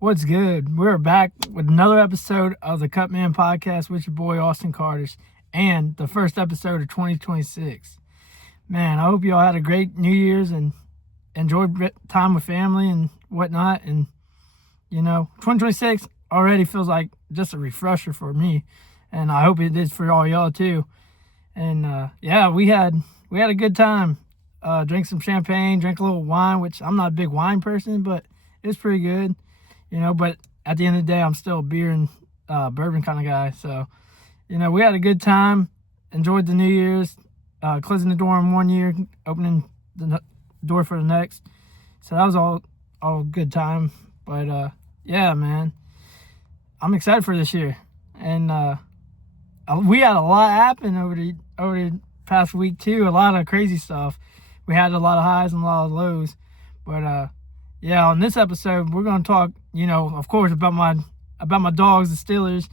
What's good? We're back with another episode of the Cutman Podcast with your boy Austin Carters and the first episode of 2026. Man, I hope you all had a great New Year's and enjoyed time with family and whatnot. And, 2026 already feels like just a refresher for me. And I hope it is for all y'all too. And, we had a good time. Drank some champagne, drank a little wine, which I'm not a big wine person, but it was pretty good. But at the end of the day, I'm still a beer and bourbon kind of guy. So, we had a good time, enjoyed the New Year's, closing the door in 1 year, opening the door for the next. So that was all good time. But, man, I'm excited for this year. And we had a lot happen over the past week, too. A lot of crazy stuff. We had a lot of highs and a lot of lows. But, on this episode, we're going to talk, of course, about my dogs, the Steelers,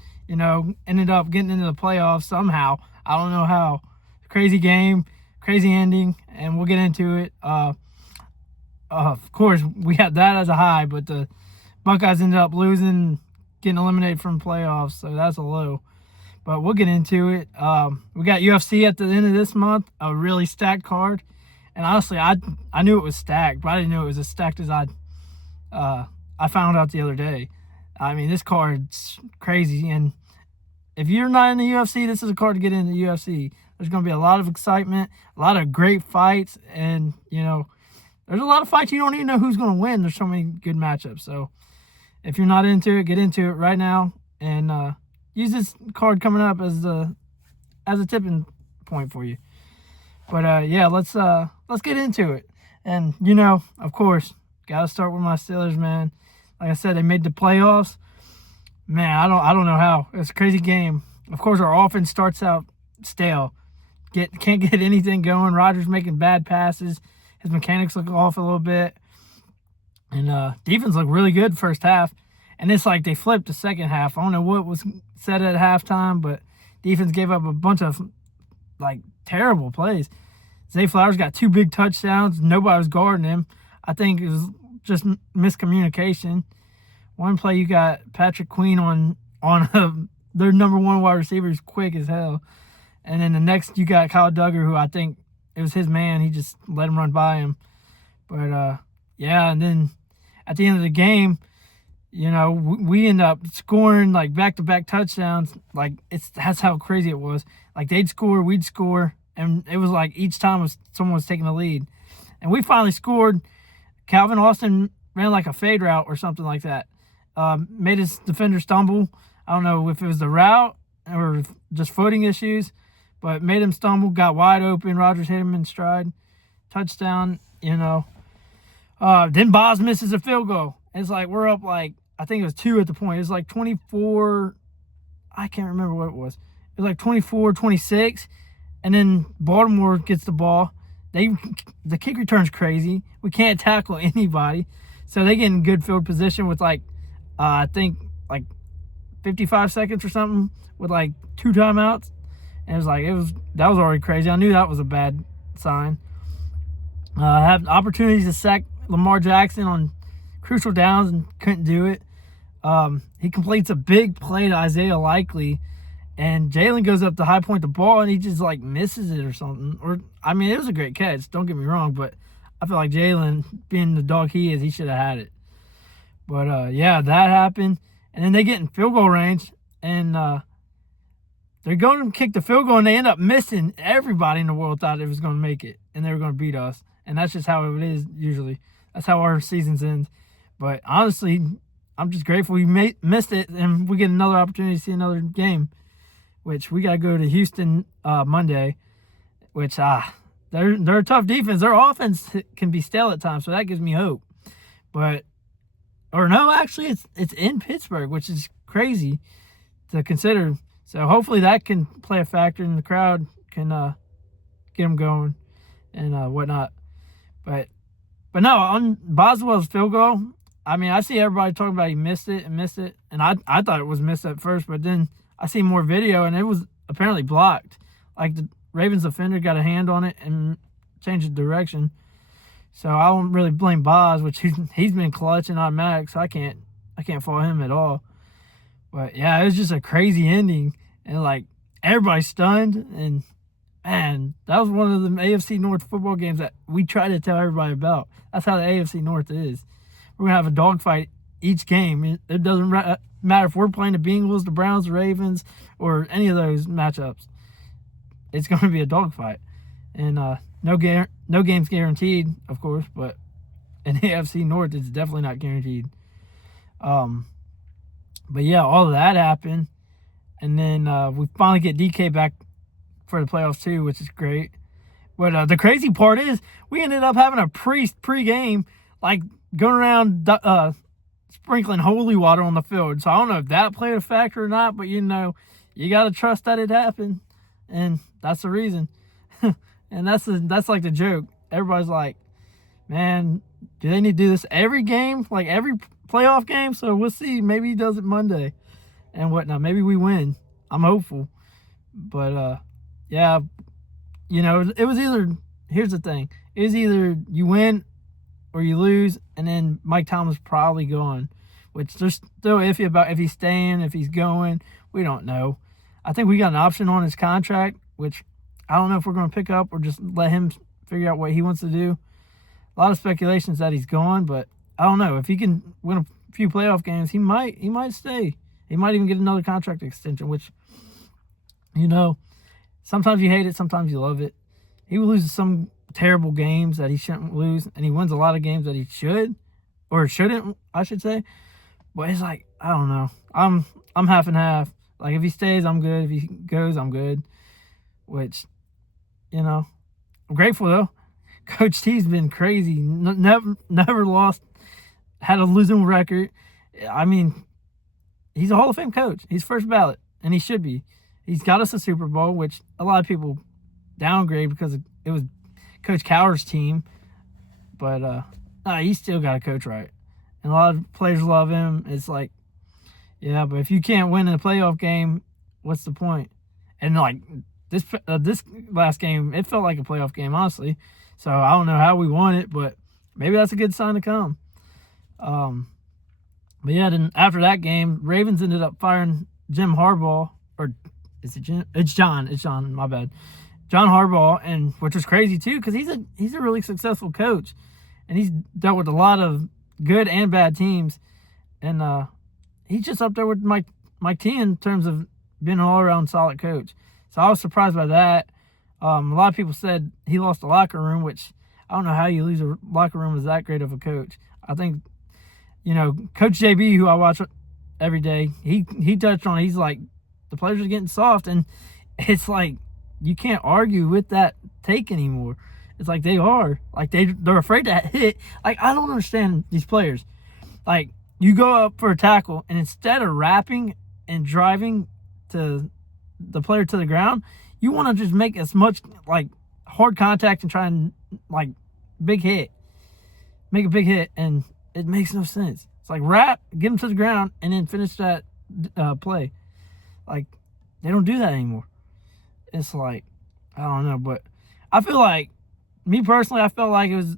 ended up getting into the playoffs somehow. I don't know how. Crazy game, crazy ending, and we'll get into it. Of course, we had that as a high, but the Buckeyes ended up losing, getting eliminated from playoffs, so that's a low. But we'll get into it. We got UFC at the end of this month, a really stacked card. And honestly, I knew it was stacked, but I didn't know it was as stacked as I found out the other day. I mean, this card's crazy. And if you're not in the UFC, this is a card to get into the UFC. There's going to be a lot of excitement, a lot of great fights. And, there's a lot of fights you don't even know who's going to win. There's so many good matchups. So if you're not into it, get into it right now. And use this card coming up as a tipping point for you. But, let's get into it. And, of course, got to start with my Steelers, man. Like I said, they made the playoffs. Man, I don't know how. It's a crazy game. Of course, our offense starts out stale. Can't get anything going. Rodgers making bad passes. His mechanics look off a little bit. And defense looked really good first half. And it's like they flipped the second half. I don't know what was said at halftime, but defense gave up a bunch of, terrible plays. Zay Flowers got 2 big touchdowns. Nobody was guarding him. I think it was just miscommunication. One play, you got Patrick Queen on their number one wide receiver is quick as hell. And then the next, you got Kyle Duggar, who I think it was his man. He just let him run by him. But, and then at the end of the game, we end up scoring, back-to-back touchdowns. That's how crazy it was. They'd score, we'd score, and it was each time someone was taking the lead. And we finally scored. Calvin Austin ran a fade route or something like that. Made his defender stumble. I don't know if it was the route or just footing issues, but made him stumble, got wide open. Rodgers hit him in stride. Touchdown, Then Boz misses a field goal. It's we're up I think it was 2 at the point. It was 24. I can't remember what it was. It was 24-26. And then Baltimore gets the ball. The kick return's crazy. We can't tackle anybody. So they get in good field position with I think 55 seconds or something with 2 timeouts. And that was already crazy. I knew that was a bad sign. Have opportunities to sack Lamar Jackson on crucial downs and couldn't do it. He completes a big play to Isaiah Likely, and Jalen goes up to high point the ball, and he just misses it or something. It was a great catch. Don't get me wrong, but I feel like Jalen, being the dog he is, he should have had it. But that happened, and then they get in field goal range, and they're going to kick the field goal, and they end up missing. Everybody in the world thought it was going to make it, and they were going to beat us, and that's just how it is usually. That's how our seasons end. But honestly, I'm just grateful we missed it, and we get another opportunity to see another game, which we got to go to Houston Monday, which they're a tough defense. Their offense can be stale at times, so that gives me hope. Actually, it's in Pittsburgh, which is crazy to consider. So hopefully that can play a factor, and the crowd can get them going and whatnot. But no, on Boswell's field goal, I see everybody talking about he missed it, and I thought it was missed at first, but then I see more video, and it was apparently blocked. The Ravens defender got a hand on it and changed the direction. So I don't really blame Boz, which he's been clutch and automatic, so I can't I can't fault him at all. But yeah, it was just a crazy ending, and like everybody's stunned. And man, that was one of the AFC North football games that we try to tell everybody about. That's how the AFC North is. We're gonna have a dogfight each game. It doesn't matter if we're playing the Bengals, the Browns, the Ravens, or any of those matchups. It's going to be a dogfight, and no games guaranteed, of course. But in the AFC North, it's definitely not guaranteed. But yeah, all of that happened, and then we finally get DK back for the playoffs too, which is great. But the crazy part is we ended up having a priest pre-game, like going around sprinkling holy water on the field. So I don't know if that played a factor or not, but you got to trust that it happened, and that's the reason. And that's like the joke. Everybody's like, man, do they need to do this every game, like every playoff game? So we'll see. Maybe he does it Monday and whatnot. Maybe we win. I'm hopeful. But yeah, it was either, here's the thing, it was either you win or you lose, and then Mike Tomlin's probably gone, which there's still iffy about if he's staying, if he's going. We don't know. I think we got an option on his contract, which I don't know if we're going to pick up or just let him figure out what he wants to do. A lot of speculations that he's gone, but I don't know. If he can win a few playoff games, he might stay. He might even get another contract extension, which, sometimes you hate it, sometimes you love it. He loses some terrible games that he shouldn't lose, and he wins a lot of games that he should, or shouldn't, I should say. But it's like, I don't know. I'm half and half. Like, if he stays, I'm good. If he goes, I'm good. Which, I'm grateful, though. Coach T's been crazy. Never lost. Had a losing record. I mean, he's a Hall of Fame coach. He's first ballot, and he should be. He's got us a Super Bowl, which a lot of people downgrade because it was Coach Cowher's team. But he's still got to coach right. And a lot of players love him. It's like, yeah, but if you can't win in a playoff game, what's the point? And like this last game, it felt like a playoff game, honestly. So I don't know how we won it, but maybe that's a good sign to come. But yeah, then after that game, Ravens ended up firing Jim Harbaugh, or is it Jim? It's John. My bad. John Harbaugh, and which was crazy too, because he's a really successful coach, and he's dealt with a lot of good and bad teams, and he's just up there with Mike T in terms of being an all-around solid coach. So I was surprised by that. A lot of people said he lost the locker room, which I don't know how you lose a locker room as that great of a coach. I think, Coach JB, who I watch every day, he touched on it. He's like, the players are getting soft, and it's like you can't argue with that take anymore. It's like they are. Like they're afraid to hit. Like, I don't understand these players. Like, you go up for a tackle, and instead of wrapping and driving to the player to the ground, you want to just make as much, like, hard contact and try and, like, big hit. Make a big hit, and it makes no sense. It's like wrap, get him to the ground, and then finish that play. Like, they don't do that anymore. It's like, I don't know, but I feel like, me personally, I felt like it was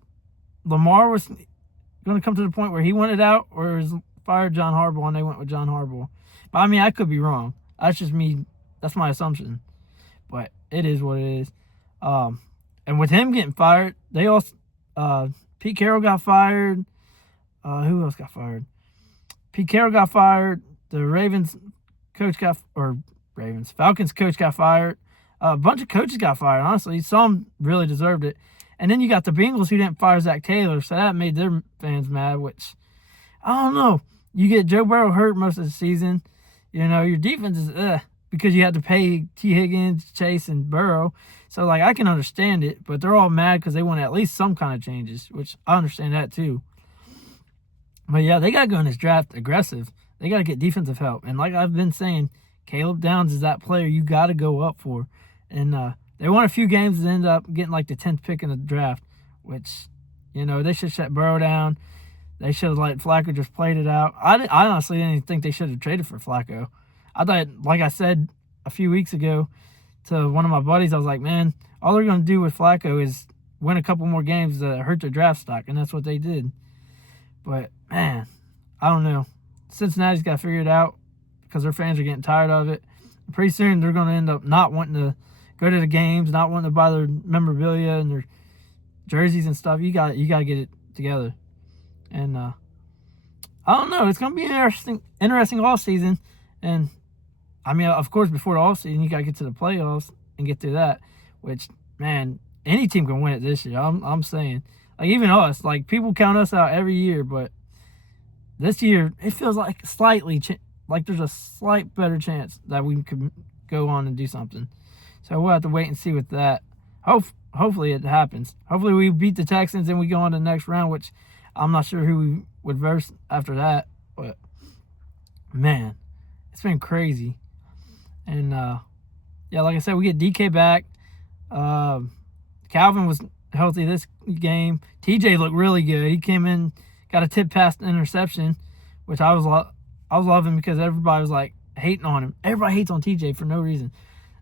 Lamar was going to come to the point where he wanted out, or it was fired John Harbaugh and they went with John Harbaugh. But I mean, I could be wrong. That's just me. That's my assumption. But it is what it is. And with him getting fired, they also Pete Carroll got fired. Who else got fired? Pete Carroll got fired. The Falcons coach got fired. A bunch of coaches got fired, honestly. Some really deserved it. And then you got the Bengals who didn't fire Zach Taylor, so that made their fans mad, which, I don't know. You get Joe Burrow hurt most of the season. Your defense is because you had to pay T. Higgins, Chase, and Burrow. So, like, I can understand it, but they're all mad because they want at least some kind of changes, which I understand that too. But, yeah, they got to go in this draft aggressive. They got to get defensive help. And like I've been saying, Caleb Downs is that player you got to go up for. And they won a few games and ended up getting like the 10th pick in the draft, which, they should shut Burrow down. They should have let Flacco just played it out. I honestly didn't think they should have traded for Flacco. I thought, like I said a few weeks ago to one of my buddies, I was like, man, all they're going to do with Flacco is win a couple more games to hurt their draft stock, and that's what they did. But, man, I don't know. Cincinnati's got to figure it out because their fans are getting tired of it. Pretty soon they're going to end up not wanting to go to the games, not wanting to buy their memorabilia and their jerseys and stuff. You got to get it together. And I don't know. It's going to be interesting off season. And I mean, of course, before the off season, you got to get to the playoffs and get through that. Which, man, any team can win it this year. I'm saying, like, even us, like, people count us out every year, but this year it feels like slightly like there's a slight better chance that we could go on and do something. So we'll have to wait and see with that. Hopefully it happens. Hopefully we beat the Texans and we go on to the next round, which I'm not sure who we would verse after that. But, man, it's been crazy. And, yeah, like I said, we get DK back. Calvin was healthy this game. TJ looked really good. He came in, got a tip pass interception, which I was loving because everybody was like hating on him. Everybody hates on TJ for no reason.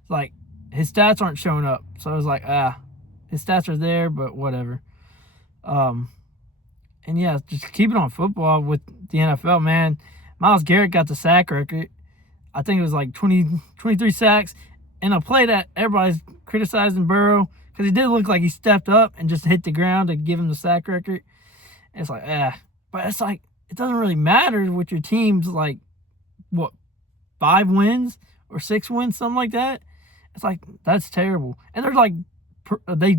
It's like his stats aren't showing up, so I was like, his stats are there, but whatever. And yeah, just keep it on football with the NFL, man. Myles Garrett got the sack record. I think it was like 23 sacks in a play that everybody's criticizing Burrow because he did look like he stepped up and just hit the ground to give him the sack record. And it's like, but it's like, it doesn't really matter with your team's like, what, 5 wins or 6 wins, something like that. It's like, that's terrible. And they're like, they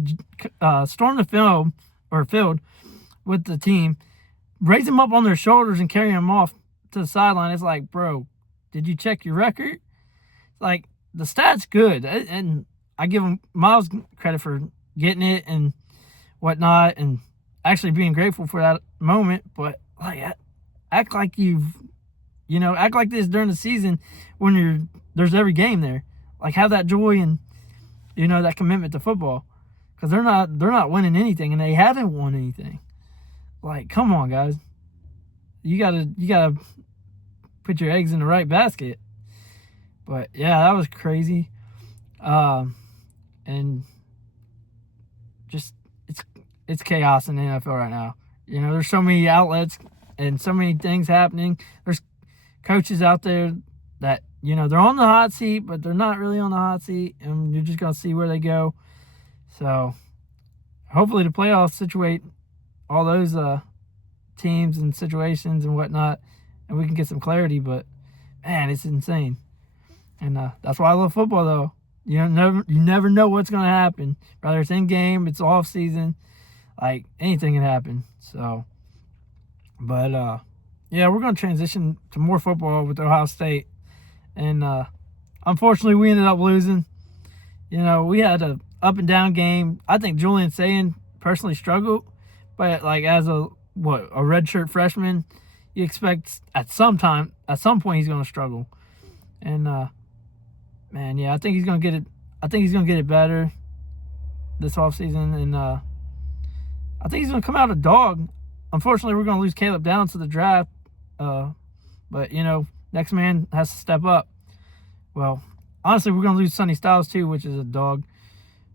storm the field with the team, raise them up on their shoulders and carry them off to the sideline. It's like, bro, did you check your record? Like, the stats good, and I give him Miles credit for getting it and whatnot, and actually being grateful for that moment. But like, act like act like this during the season when there's every game there. Like, have that joy and that commitment to football, because they're not winning anything, and they haven't won anything. Like, come on, guys, you gotta put your eggs in the right basket. But yeah, that was crazy. And just it's chaos in the NFL right now. There's so many outlets and so many things happening. There's coaches out there that, they're on the hot seat, but they're not really on the hot seat, and you're just going to see where they go. So hopefully the playoffs situate all those teams and situations and whatnot, and we can get some clarity. But, man, it's insane. And that's why I love football, though. You never know what's going to happen. Whether it's in game, it's off season, like anything can happen. So, but yeah, we're going to transition to more football with Ohio State. And unfortunately, we ended up losing. We had a up and down game. I think Julian Sayin personally struggled, but like as a redshirt freshman, you expect at some point he's going to struggle. And man, yeah, I think he's gonna get it. I think he's gonna get it better this offseason, and I think he's gonna come out a dog. Unfortunately, we're gonna lose Caleb Downs to the draft, but next man has to step up. Well, honestly, we're gonna lose Sonny Styles too, which is a dog.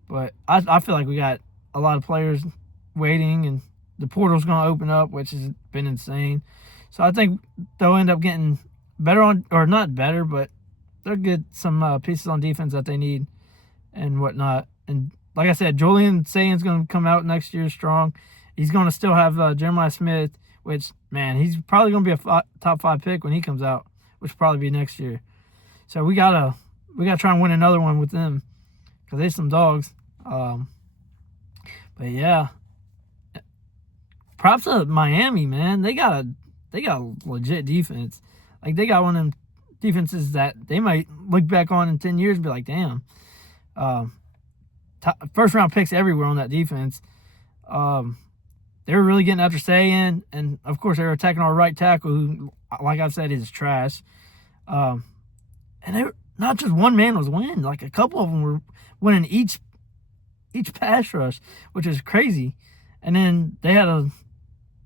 But I feel like we got a lot of players waiting, and the portal's gonna open up, which has been insane. So I think they'll end up getting better or not better, but they'll get some pieces on defense that they need and whatnot. And like I said, Julian Sayin's going to come out next year strong. He's going to still have Jeremiah Smith, which, man, he's probably going to be a top 5 pick when he comes out, which will probably be next year. So we gotta try and win another one with them because they're some dogs. But yeah, props to Miami, man. They got a legit defense. Like, they got one of them defenses that they might look back on in 10 years and be like, damn. First round picks everywhere on that defense. They were really getting after Sayin, and of course they were attacking our right tackle, who, like I've said, is trash. And they were not just one man was winning; like a couple of them were winning each pass rush, which is crazy. And then they had a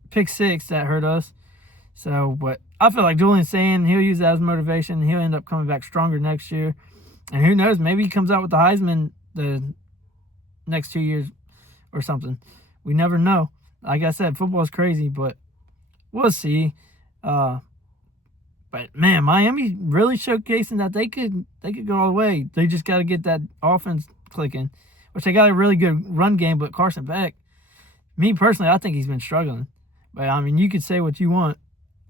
pick 6 that hurt us. So, but I feel like Julian's saying he'll use that as motivation. He'll end up coming back stronger next year. And who knows, maybe he comes out with the Heisman the next 2 years or something. We never know. Like I said, football is crazy, but we'll see. But man, Miami really showcasing that they could go all the way. They just got to get that offense clicking, which they got a really good run game. But Carson Beck, me personally, I think he's been struggling. But I mean, you could say what you want.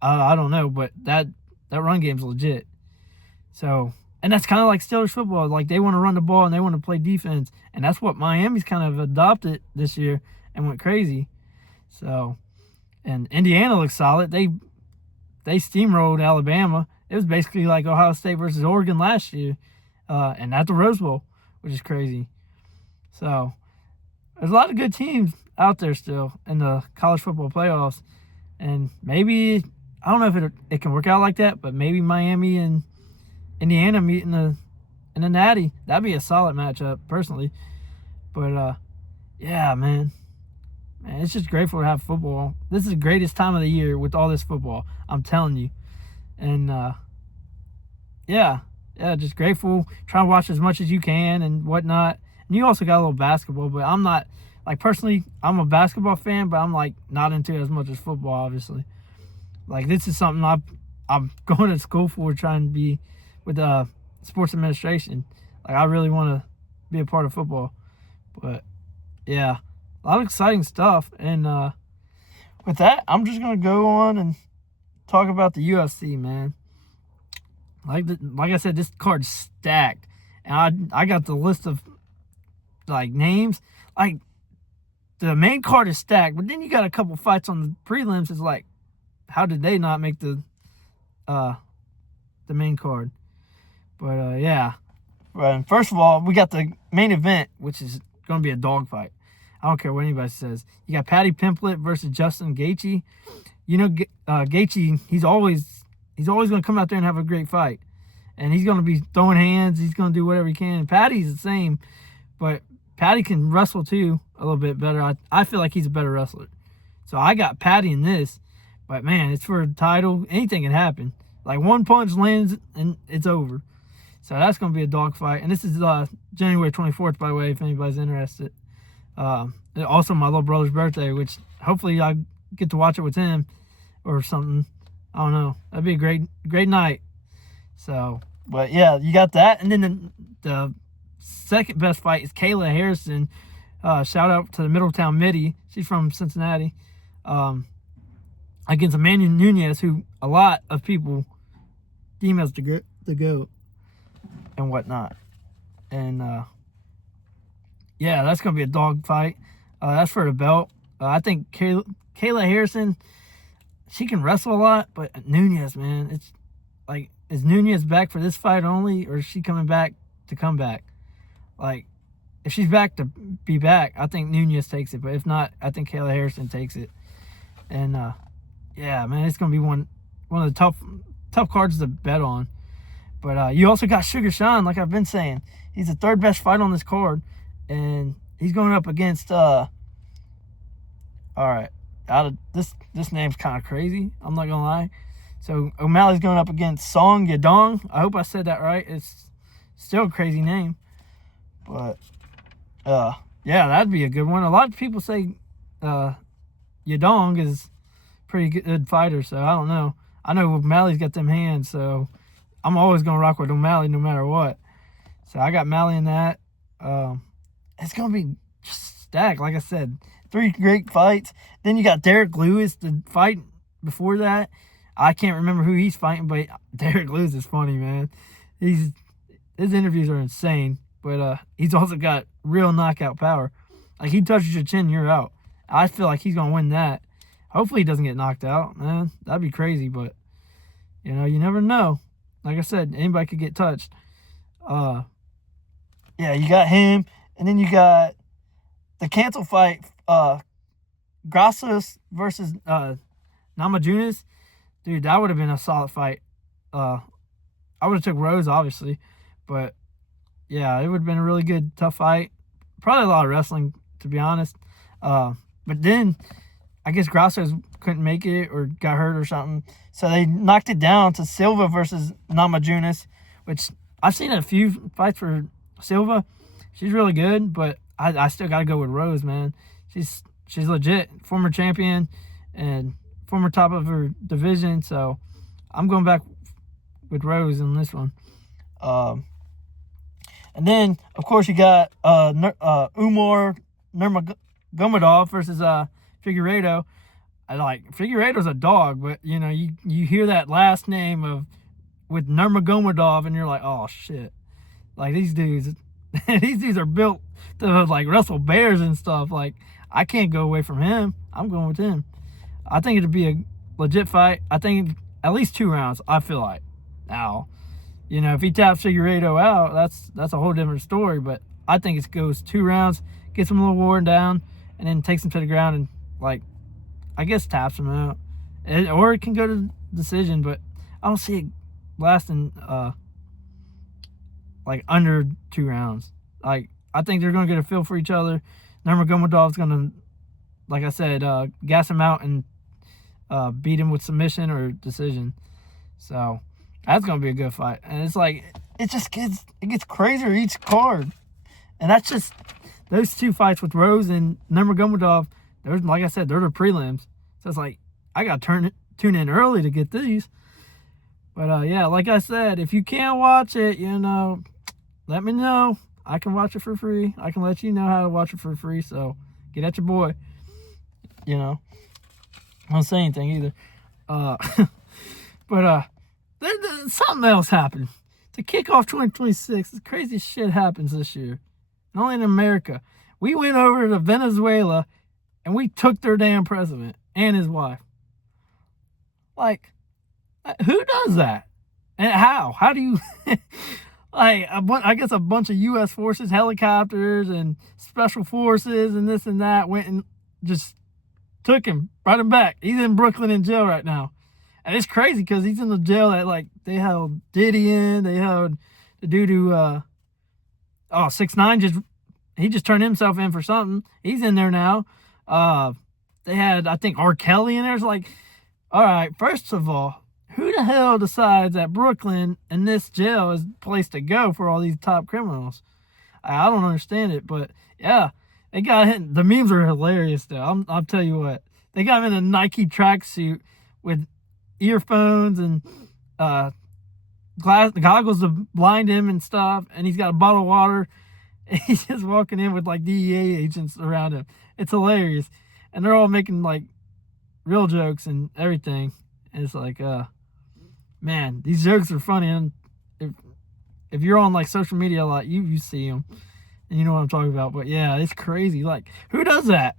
I don't know, but that run game's legit. So, and that's kind of like Steelers football. Like, they want to run the ball and they want to play defense, and that's what Miami's kind of adopted this year and went crazy. So, and Indiana looks solid. They steamrolled Alabama. It was basically like Ohio State versus Oregon last year, and at the Rose Bowl, which is crazy. So, there's a lot of good teams out there still in the college football playoffs, and maybe, I don't know if it can work out like that, but maybe Miami and Indiana meet in the Natty. That'd be a solid matchup, personally. But yeah, man, it's just grateful to have football. This is the greatest time of the year with all this football, I'm telling you. And yeah, just grateful. Try and watch as much as you can and whatnot. And you also got a little basketball, but I'm not, like, personally, I'm a basketball fan, but I'm like not into it as much as football, obviously. Like, this is something I'm going to school for, trying to be with sports administration. Like, I really want to be a part of football. But yeah, a lot of exciting stuff. And with that, I'm just gonna go on and talk about the UFC, man. Like I said, this card's stacked, and I got the list of like names. Like, the main card is stacked, but then you got a couple fights on the prelims. It's like, how did they not make the main card? But yeah. First of all, we got the main event, which is going to be a dogfight. I don't care what anybody says. You got Paddy Pimblett versus Justin Gaethje. You know, Gaethje, he's always going to come out there and have a great fight, and he's going to be throwing hands. He's going to do whatever he can. And Paddy's the same, but Paddy can wrestle too a little bit better. I feel like he's a better wrestler, so I got Paddy in this. But man, it's for a title. Anything can happen. Like, one punch lands and it's over. So that's going to be a dogfight. And this is January 24th, by the way, if anybody's interested. Also my little brother's birthday, which hopefully I get to watch it with him or something. I don't know. That'd be a great night. So, but yeah, you got that. And then the second best fight is Kayla Harrison. Shout out to the Middletown Midi. She's from Cincinnati. Against Amanda Nunes, who a lot of people deem as the GOAT and whatnot. And yeah, that's going to be a dog fight. That's for the belt. I think Kayla Harrison, she can wrestle a lot, but Nunes, man, it's like, is Nunes back for this fight only, or is she coming back to come back? Like, if she's back to be back, I think Nunes takes it. But if not, I think Kayla Harrison takes it. And yeah, man, it's going to be one of the tough cards to bet on. But you also got Sugar Sean, like I've been saying. He's the third best fight on this card. And he's going up against, all right, this name's kind of crazy, I'm not going to lie. So O'Malley's going up against Song Yadong. I hope I said that right. It's still a crazy name. But, yeah, that'd be a good one. A lot of people say Yadong is pretty good fighter, so I don't know. I know O'Malley's got them hands, so I'm always going to rock with O'Malley no matter what. So I got Malley in that. It's going to be just stacked, like I said. 3 great fights. Then you got Derek Lewis, the fight before that. I can't remember who he's fighting, but Derek Lewis is funny, man. His interviews are insane, but he's also got real knockout power. Like, he touches your chin, you're out. I feel like he's going to win that. Hopefully he doesn't get knocked out, man. That'd be crazy, but, you know, you never know. Like I said, anybody could get touched. Yeah, you got him. And then you got the cancel fight, Grassos versus Namajunas. Dude, that would have been a solid fight. I would have took Rose, obviously. But, yeah, it would have been a really good, tough fight. Probably a lot of wrestling, to be honest. But then, I guess Grassos couldn't make it or got hurt or something. So they knocked it down to Silva versus Namajunas, which I've seen a few fights for Silva. She's really good, but I still got to go with Rose, man. She's legit. Former champion and former top of her division. So I'm going back with Rose in this one. And then, of course, you got Umar Nurmagomedov versus Figueiredo. Figueiredo's a dog, but you hear that last name with Nurmagomedov, and you're like, oh shit! Like these dudes are built to like wrestle bears and stuff. Like I can't go away from him. I'm going with him. I think it'd be a legit fight. I think at least 2 rounds. I feel like now. If he taps Figueiredo out, that's a whole different story. But I think it goes 2 rounds, gets him a little worn down, and then takes him to the ground and, like, I guess taps him out. Or it can go to decision, but I don't see it lasting, under 2 rounds. Like, I think they're going to get a feel for each other. Nurmagomedov's going to, like I said, gas him out and beat him with submission or decision. So that's gonna be a good fight, and it gets crazier each card, and that's just those 2 fights with Rose and Nurmagomedov. There's, like I said, they're the prelims, so it's like I gotta tune in early to get these. But yeah, like I said, if you can't watch it, let me know. I can watch it for free. I can let you know how to watch it for free. So get at your boy. I don't say anything either. But something else happened. To kick off 2026, the craziest shit happens this year. Not only in America. We went over to Venezuela and we took their damn president and his wife. Like, who does that? And how? How do you... I guess a bunch of U.S. forces, helicopters and special forces and this and that went and just took him, brought him back. He's in Brooklyn in jail right now. And it's crazy because he's in the jail that, they held Diddy in. They held the dude who, 6ix9ine he just turned himself in for something. He's in there now. They had, I think, R. Kelly in there. It's like, all right, first of all, who the hell decides that Brooklyn and this jail is the place to go for all these top criminals? I don't understand it, but yeah, they got him. The memes are hilarious, though. I'll tell you what. They got him in a Nike tracksuit with earphones and goggles to blind him and stuff, and he's got a bottle of water, and he's just walking in with DEA agents around him. It's hilarious, and they're all making real jokes and everything. And it's like, man, these jokes are funny, and if you're on social media a lot, you see them, and you know what I'm talking about. But yeah, it's crazy. Who does that?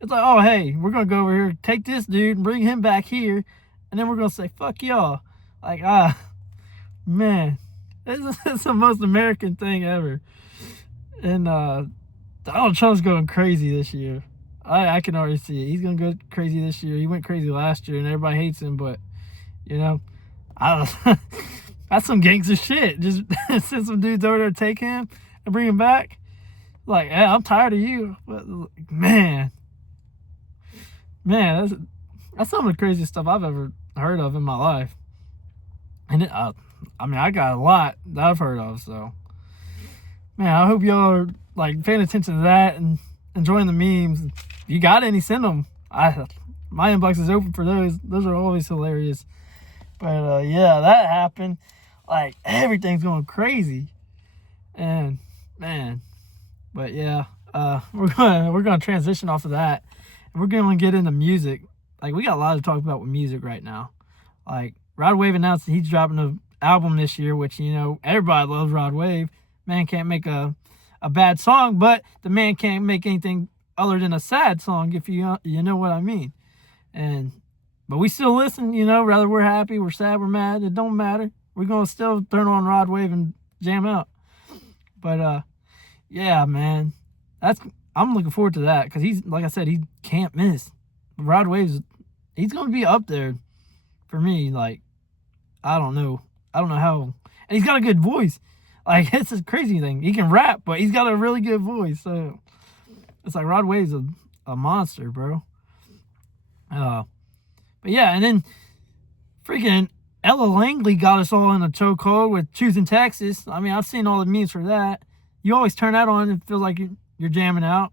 It's like, oh hey, we're gonna go over here, take this dude and bring him back here. And then we're going to say, fuck y'all. Man, this is the most American thing ever. And Donald Trump's going crazy this year. I can already see it. He's going to go crazy this year. He went crazy last year, and everybody hates him. But, that's some gangster shit. Just send some dudes over there to take him and bring him back. Yeah, I'm tired of you. But, man, that's some of the craziest stuff I've ever heard of in my life. And I got a lot that I've heard of, so man, I hope y'all are paying attention to that and enjoying the memes. If you got any, send them. My inbox is open for those. Those are always hilarious. But yeah, that happened. Everything's going crazy. And man, but yeah, we're gonna transition off of that, and we're gonna get into music. We got a lot to talk about with music right now. Rod Wave announced that he's dropping an album this year, which, everybody loves Rod Wave. Man can't make a bad song, but the man can't make anything other than a sad song, if you know what I mean. But we still listen, whether we're happy, we're sad, we're mad, it don't matter. We're going to still turn on Rod Wave and jam out. But, yeah, man, I'm looking forward to that because he's, like I said, he can't miss. Rod Wave's, he's going to be up there for me. I don't know how. And he's got a good voice. It's a crazy thing. He can rap, but he's got a really good voice. So it's Rod Wave's a monster, bro. But yeah, and then freaking Ella Langley got us all in a chokehold with Choosing Texas. I've seen all the memes for that. You always turn that on and it feels like you're jamming out.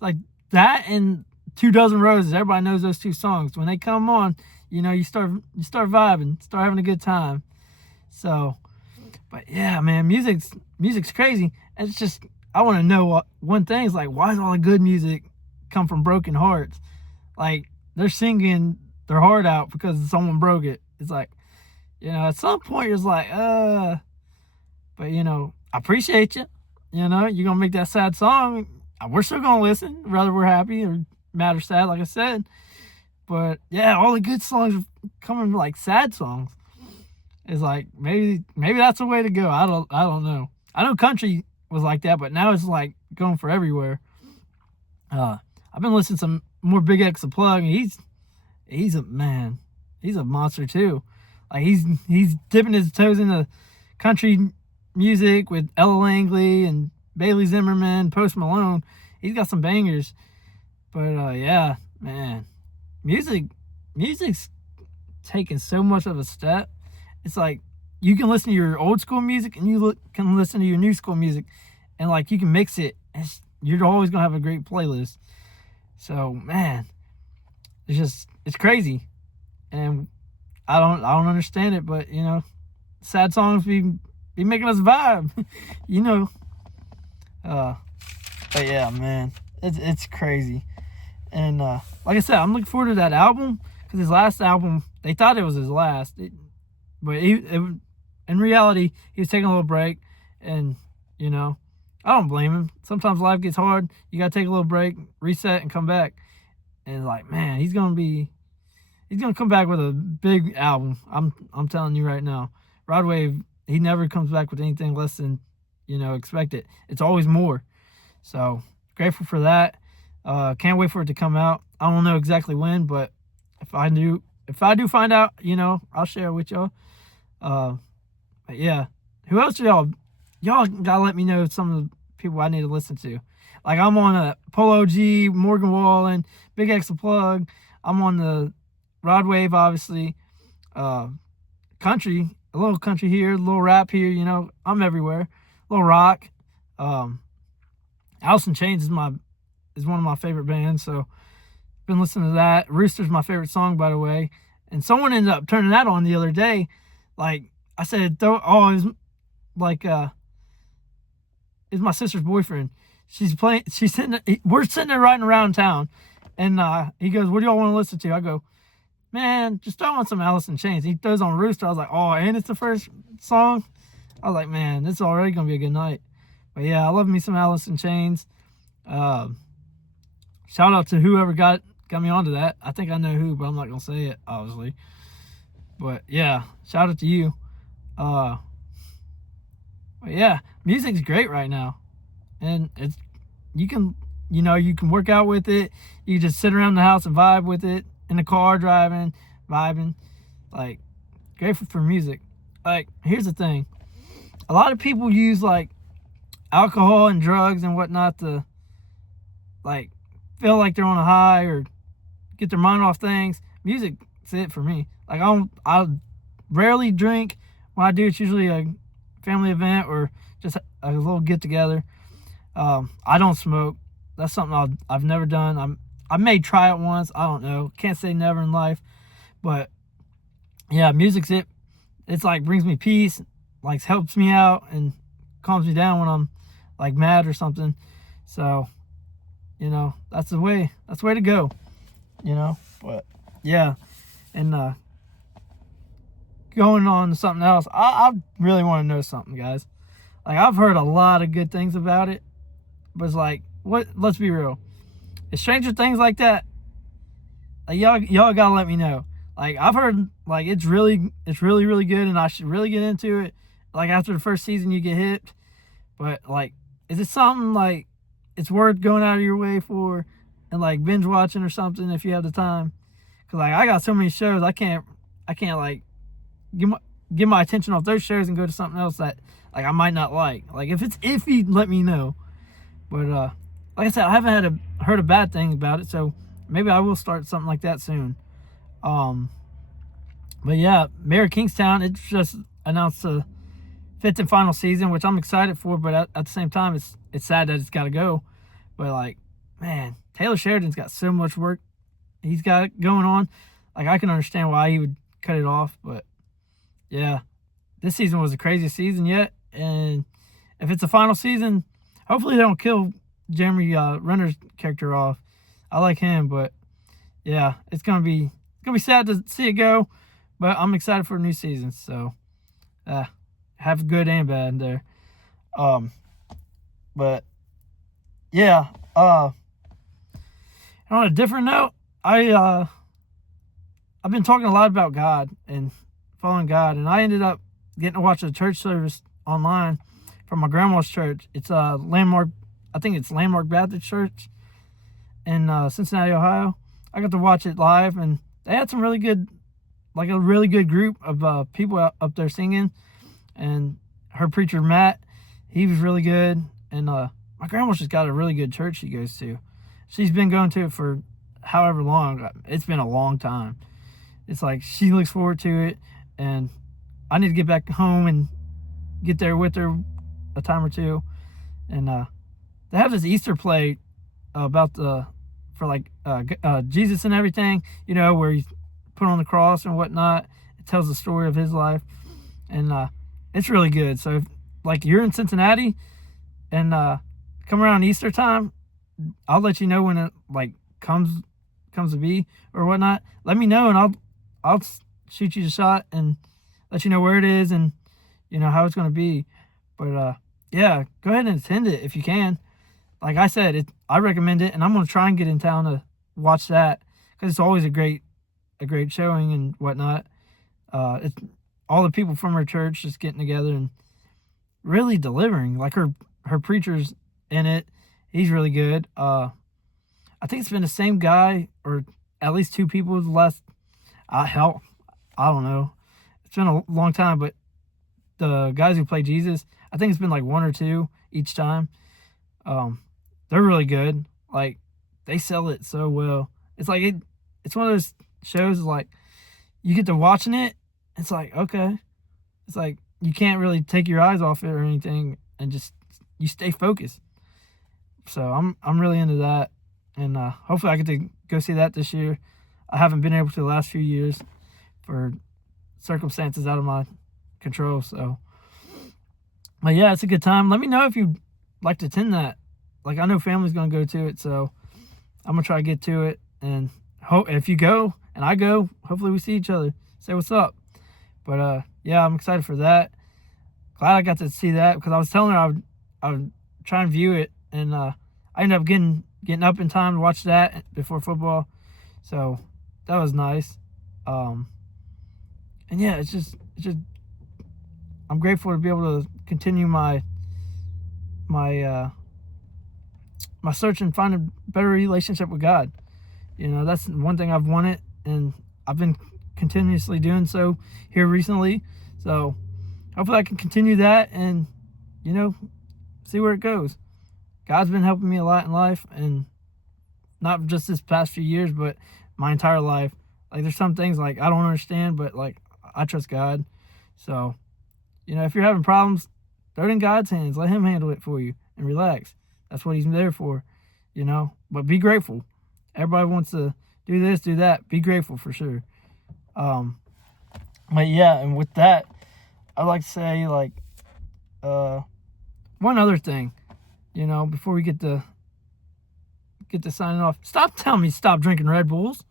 It's that and 2 Dozen Roses. Everybody knows those 2 songs. When they come on, you start vibing, start having a good time. So, but yeah, man, music's crazy. And it's just, I want to know one thing is like, why does all the good music come from broken hearts? Like, they're singing their heart out because someone broke it. It's like, at some point you're just like, but I appreciate you. You're gonna make that sad song. We're still gonna listen, whether we're happy or mad or sad, like I said. But yeah, all the good songs coming like sad songs. It's like maybe that's the way to go. I don't know. I know country was like that, but now it's like going for everywhere. I've been listening to some more Big X the Plug, and he's a man. He's a monster too. Like he's dipping his toes into country music with Ella Langley and Bailey Zimmerman, Post Malone. He's got some bangers. But yeah, man, music's taking so much of a step. It's like you can listen to your old school music and you can listen to your new school music, and like you can mix it. You're always gonna have a great playlist. So man, it's crazy, and I don't understand it, but sad songs be making us vibe, But yeah, man, it's crazy, and like I said, I'm looking forward to that album because his last album, they thought it was his last, but in reality, he was taking a little break, and I don't blame him. Sometimes life gets hard. You gotta take a little break, reset, and come back. And like, man, he's gonna come back with a big album. I'm telling you right now. Rod Wave, he never comes back with anything less than expected. It's always more. So grateful for that. Can't wait for it to come out. I don't know exactly when, but if I do find out, I'll share it with y'all. But yeah, who else y'all gotta let me know some of the people I need to listen to. Like I'm on a Polo G, Morgan Wallen, Big X the Plug. I'm on the Rod Wave, obviously. Country, a little country here, a little rap here. I'm everywhere. A little rock. Alice in Chains is one of my favorite bands, so been listening to that. Rooster's my favorite song, by the way. And someone ended up turning that on the other day. Like I said, it was like is my sister's boyfriend. We're sitting there riding around town, and he goes, "What do y'all want to listen to?" I go, "Man, just throw on some Alice in Chains." He throws on Rooster. I was like, "Oh, and it's the first song." I was like, "Man, this is already gonna be a good night." But yeah, I love me some Alice in Chains. Shout out to whoever got me onto that. I think I know who, but I'm not gonna say it, obviously. But yeah, shout out to you. But yeah, music's great right now, and you can work out with it. You can just sit around the house and vibe with it in the car, driving, vibing. Like, grateful for music. Like, here's the thing: a lot of people use like alcohol and drugs and whatnot to like feel like they're on a high or get their mind off things. Music's it for me. Like I rarely drink. When I do, it's usually a family event or just a little get together. I don't smoke. That's something I've never done. I may try it once. I don't know. Can't say never in life. But yeah, music's it. It's like brings me peace, like helps me out and calms me down when I'm like mad or something. So, that's the way to go. But yeah, and going on to something else, I really want to know something, guys. Like, I've heard a lot of good things about it, but it's like, let's be real. Is Stranger Things like that? Like, y'all gotta let me know. Like, I've heard, like, it's really, really good, and I should really get into it. Like, after the first season, you get hit. But, like, is it something, like, it's worth going out of your way for and, like, binge watching or something if you have the time? Because, like, I got so many shows, I can't like, get my attention off those shows and go to something else that, like, I might not like. Like, if it's iffy, let me know. But, like I said, I haven't heard a bad thing about it, so maybe I will start something like that soon. But yeah, Mayor of Kingstown, it's just announced the 5th and final season, which I'm excited for, but at the same time, it's sad that it's got to go. But, like, man, Taylor Sheridan's got so much work he's got going on. Like, I can understand why he would cut it off, but yeah, this season was the craziest season yet. And if it's the final season, hopefully they don't kill Jeremy Renner's character off. I like him, but yeah, it's gonna be sad to see it go. But I'm excited for a new season. So have good and bad there. But yeah. On a different note, I've been talking a lot about God and following God, and I ended up getting to watch a church service online from my grandma's church. It's a Landmark, I think it's Landmark Baptist Church in Cincinnati, Ohio. I got to watch it live, and they had some really good, like a really good group of people up there singing. And her preacher Matt, he was really good. And my grandma's just got a really good church she goes to. She's been going to it for however long. It's been a long time. It's like she looks forward to it, and I need to get back home and get there with her a time or two. And they have this Easter play about Jesus and everything, you know, where he's put on the cross and whatnot. It tells the story of his life, and it's really good. So if, like, you're in Cincinnati and come around Easter time, I'll let you know when it like comes to be or whatnot. Let me know, and I'll shoot you the shot and let you know where it is and, you know, how it's going to be. But yeah, go ahead and attend it if you can. Like I said, I recommend it, and I'm going to try and get in town to watch that, because it's always a great showing and whatnot. It's all the people from her church just getting together and really delivering. Like her preacher's in it. He's really good. I think it's been the same guy, or at least two people the last, I don't know. It's been a long time, but the guys who play Jesus, I think it's been like one or two each time. They're really good. Like, they sell it so well. It's like it's one of those shows, like, you get to watching it, it's like, okay. It's like you can't really take your eyes off it or anything, and just you stay focused. So I'm really into that, and hopefully I get to go see that this year. I haven't been able to the last few years for circumstances out of my control. So, but yeah, it's a good time. Let me know if you'd like to attend that. Like, I know family's gonna go to it, so I'm gonna try to get to it. And if you go and I go, hopefully we see each other, say what's up. But yeah, I'm excited for that. Glad I got to see that, because I was telling her I would try and view it, and I ended up getting up in time to watch that before football. So that was nice. And yeah, it's just I'm grateful to be able to continue my search and find a better relationship with God. You know, that's one thing I've wanted, and I've been continuously doing so here recently. So hopefully I can continue that and, you know, see where it goes. God's been helping me a lot in life, and not just this past few years, but my entire life. Like, there's some things like I don't understand, but like I trust God. So, you know, if you're having problems, throw it in God's hands. Let him handle it for you and relax. That's what he's there for, you know. But be grateful. Everybody wants to do this, do that. Be grateful for sure. But yeah, and with that, I'd like to say, like, one other thing, you know, before we get to signing off. Stop telling me stop drinking Red Bulls.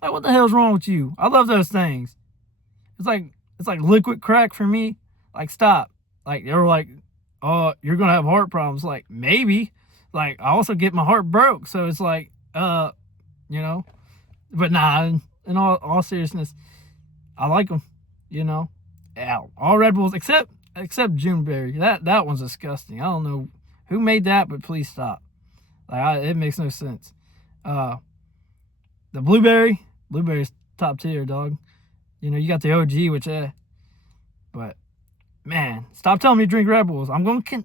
Like, what the hell's wrong with you? I love those things. It's like liquid crack for me. Like, stop. Like, they were like, oh, you're gonna have heart problems. Like, maybe. Like, I also get my heart broke, so it's like, you know. But nah, in all seriousness, I like them, you know. Yeah, all Red Bulls except Juneberry. That one's disgusting. I don't know who made that, but please stop. Like, it makes no sense. The blueberry's top tier, dog. You know, you got the OG, which but man, stop telling me to drink Red Bulls. I'm going to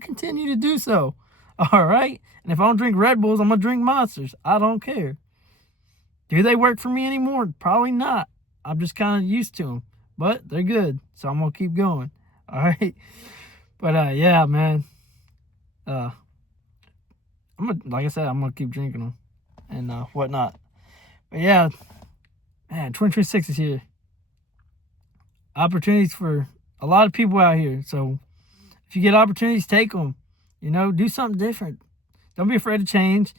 continue to do so. All right? And if I don't drink Red Bulls, I'm going to drink Monsters. I don't care. Do they work for me anymore? Probably not. I'm just kind of used to them. But they're good, so I'm going to keep going. All right? But yeah, man. Like I said, I'm going to keep drinking them and whatnot. But yeah, man, 2026 is here. Opportunities for a lot of people out here. So if you get opportunities, take them. Do something different. Don't be afraid to change.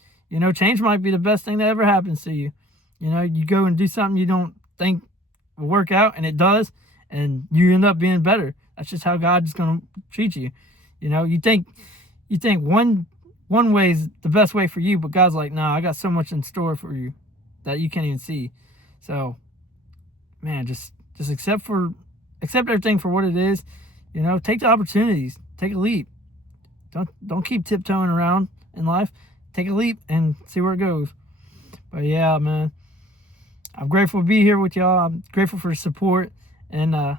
Change might be the best thing that ever happens to you. You go and do something you don't think will work out, and it does, and you end up being better. That's just how God's going to treat you. You think one way is the best way for you, but God's like, nah, I got so much in store for you that you can't even see. So, man, just accept everything for what it is. Take the opportunities. Take a leap. Don't keep tiptoeing around in life. Take a leap and see where it goes. But yeah, man, I'm grateful to be here with y'all. I'm grateful for the support, and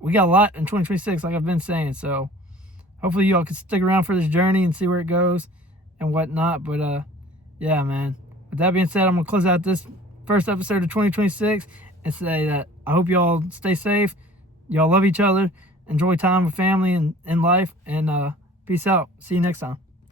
we got a lot in 2026, like I've been saying. So hopefully y'all can stick around for this journey and see where it goes and whatnot. But yeah, man. With that being said, I'm gonna close out this first episode of 2026 and say that I hope y'all stay safe. Y'all love each other. Enjoy time with family and in life. And peace out. See you next time.